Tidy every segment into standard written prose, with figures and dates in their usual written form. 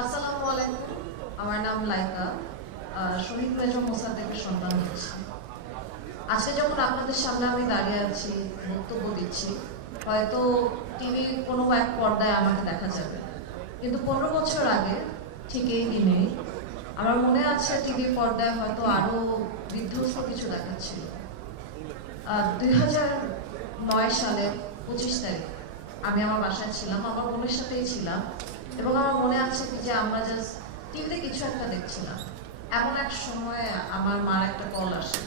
আসসালামু আলাইকুম, আমার নাম লাইকা। শহীদ মেজর মোসাদ্দেকের সন্তান হচ্ছি। আজকে যখন আপনাদের সামনে আমি দাঁড়িয়ে আছি, বক্তব্য দিচ্ছি, হয়তো টিভির কোনো এক পর্দায় আমাকে দেখা যাবে, কিন্তু 15 বছর আগে ঠিক এই দিনেই আমার মনে আছে টিভির পর্দায় হয়তো আরো বিধ্বস্ত কিছু দেখাচ্ছিল। 2009 সালের 25 তারিখ আমি আমার বাসায় ছিলাম, আমার বোনের সাথেই ছিলাম, এবং আমার মনে আছে যে আমরা জাস্ট টিভিতে কিছু একটা দেখছিলাম। এমন এক সময় আমার মার একটা কল আসে,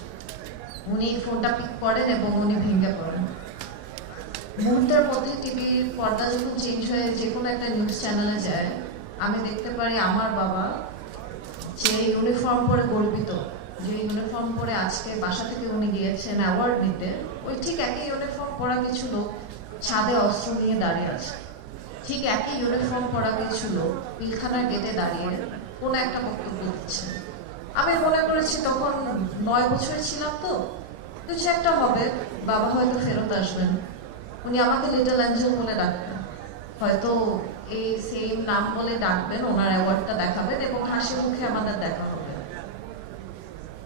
উনি ফোনটা পিক করেন এবং উনি ভেঙে পড়েন। মুহূর্তের মধ্যে টিভির পর্দা যখন চেঞ্জ হয়ে যে কোনো একটা নিউজ চ্যানেলে যায়, আমি দেখতে পারি আমার বাবা যে ইউনিফর্ম পরে গর্বিত, যে ইউনিফর্ম পরে আজকে বাসা থেকে উনি গিয়েছেন অ্যাওয়ার্ড নিতে, ওই ঠিক একই ইউনিফর্ম পরা কিছু লোক ছাদে অস্ত্র নিয়ে দাঁড়িয়ে আছে। ঠিক একই ইউনিফর্ম পরা কিছু লোক পিলখানার গেটে দাঁড়িয়ে কোনো একটা বক্তব্য দিচ্ছে। আমি মনে করেছি, তখন 9 বছরে ছিলাম, তো কিছু একটা হবে, বাবা হয়তো ফেরত আসবেন, উনি আমাকে লিটল অ্যাঞ্জেল বলে ডাকবেন, হয়তো এই সেম নাম বলে ডাকবেন, ওনার অ্যাওয়ার্ডটা দেখাবেন এবং হাসি মুখে আমাদের দেখা হবে।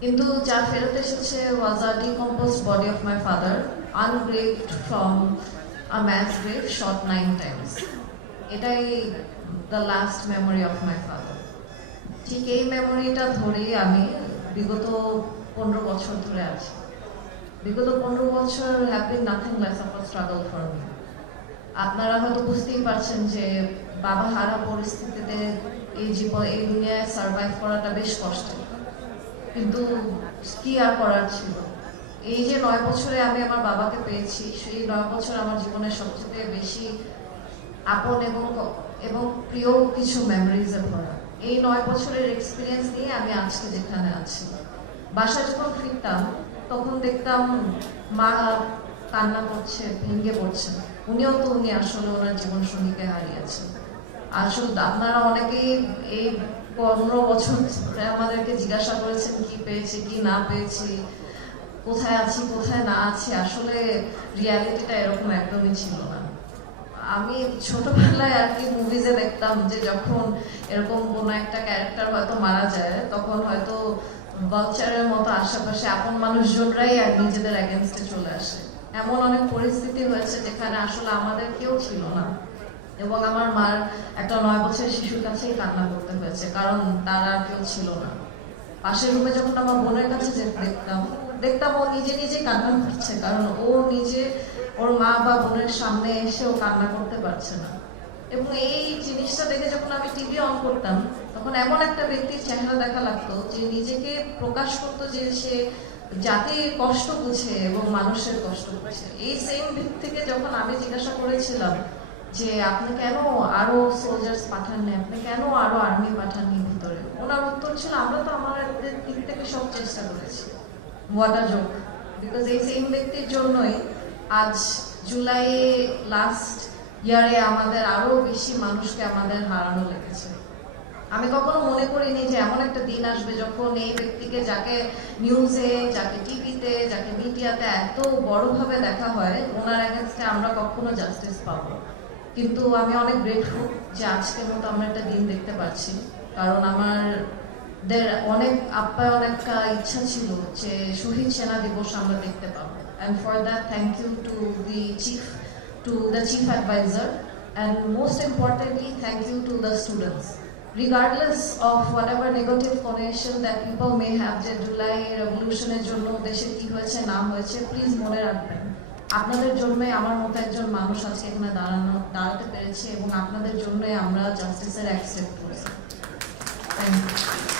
কিন্তু যা ফেরত এসেছে was a decomposed body of my father, ungraved from a man's grave, shot 9 times. এটাই the last memory of my father. ঠিক এই মেমোরিটা ধরেই আমি বিগত 15 বছর ধরে আছি। বিগত 15 বছর have been nothing less of a struggle for me. আপনারা হয়তো বুঝতেই পারছেন যে বাবা হারা পরিস্থিতিতে এই দুনিয়ায় সার্ভাইভ করাটা বেশ কষ্টের, কিন্তু কি আর করার ছিল। এই যে 9 বছরে আমি আমার বাবাকে পেয়েছি, সেই 9 বছর আমার জীবনের সবচেয়ে বেশি আপন এবং প্রিয় কিছু মেমোরিজে ভরা। এই 9 বছরের এক্সপিরিয়েন্স নিয়ে আমি আজকে যেখানে আছি। বাসায় যখন ফিরতাম তখন দেখতাম মা কান্না করছে, ভেঙে পড়ছে। উনি আসলে ওনার জীবন সঙ্গীকে হারিয়েছেন। আসলে আপনারা অনেকেই এই 15 বছর ধরে আমাদেরকে জিজ্ঞাসা করেছেন কি পেয়েছি কি না পেয়েছি, কোথায় আছি কোথায় না আছি। আসলে রিয়ালিটিটা এরকম একদমই ছিল না। আমি ছোটবেলায় আর কি মুভিজে দেখতাম যে যখন এরকম কোনো একটা ক্যারেক্টার হয়তো মারা যায়, তখন হয়তো ভালচারের মতো আশেপাশে আপন মানুষজনরাই আর নিজেদের এগেনস্টে চলে আসে। এমন অনেক পরিস্থিতি হয়েছে যেখানে আসলে আমাদের কেউ ছিল না, এবং আমার মার একটা 9 বছরের শিশুর কাছেই কান্না করতে হয়েছে, কারণ তার আর কেউ ছিল না। পাশের রুমে যখন আমার বোনের কাছে দেখতাম ও নিজে কান্না করছে, কারণ ও নিজে ওর মা বা বোনের সামনে এসে ও কান্না করতে পারছে না। এবং এই জিনিসটা দেখে যখন আমি টিভি অন করতাম, তখন এমন একটা ব্যক্তির চেহারা দেখা লাগতো যে নিজেকে প্রকাশ করতো যে সে জাতির কষ্ট বুঝে এবং মানুষের কষ্ট বুঝে। এই সেম ব্যক্তিকে যখন আমি জিজ্ঞাসা করেছিলাম যে আপনি কেন আরো সোলজার্স পাঠাননি, আপনি কেন আরো আর্মি পাঠাননি ভিতরে, ওনার উত্তর ছিল আমরা তো আমাদের দিক থেকে সব চেষ্টা করেছি। হোয়াট আ জোক, বিকজ এই সেম ব্যক্তির জন্যই আজ জুলাই লাস্ট ইয়ারে আমাদের আরো বেশি মানুষকে আমাদের হারানো লেগেছে। আমি কখনো মনে করিনি যে এমন একটা দিন আসবে যখন এই ব্যক্তিকে, যাকে নিউজে, যাকে টিভিতে, যাকে মিডিয়াতে এত বড়ভাবে দেখা হয়, ওনার এগেনস্টে আমরা কখনো জাস্টিস পাবো। কিন্তু আমি অনেক গ্রেটফুল যে আজকের মতো আমরা একটা দিন দেখতে পাচ্ছি, কারণ আমাদের অনেক আপ্যায়ন একটা ইচ্ছা ছিল যে শহীদ সেনা দিবস আমরা দেখতে পাবো। And for that, thank you to the chief advisor, and most importantly, thank you to the students. Regardless of whatever negative connotation that people may have যে জুলাই রেভলিউশনের জন্য দেশে কি হয়েছে না হয়েছে, প্লিজ মনে রাখবেন আপনাদের জন্যই আমার মতো একজন মানুষ আজকে এখানে দাঁড়াতে পেরেছে, এবং আপনাদের জন্যই আমরা জাস্টিসের অ্যাকসেপ্ট করেছি। Thank you.